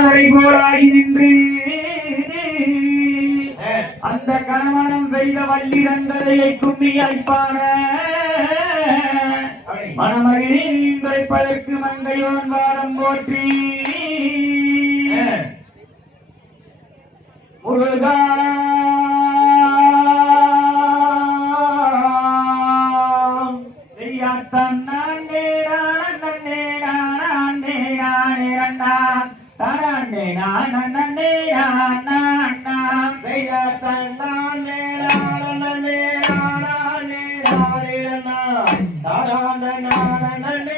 அதை போலாகி நின்று அந்த கணவனம் செய்த வள்ளி தந்ததையை கும்மி அழைப்பான மணமகிழ்ந்தழைப்பதற்கு மங்கையோன் வாரம் போற்றி. முருகா. செய்யாத்தான் நானே நானே நானே நானே நானே தானே நானே நானே செய்யாத்தான் நானே நானே நானே நானே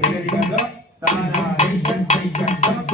Que le digan dos, tararín, tararín, tararín.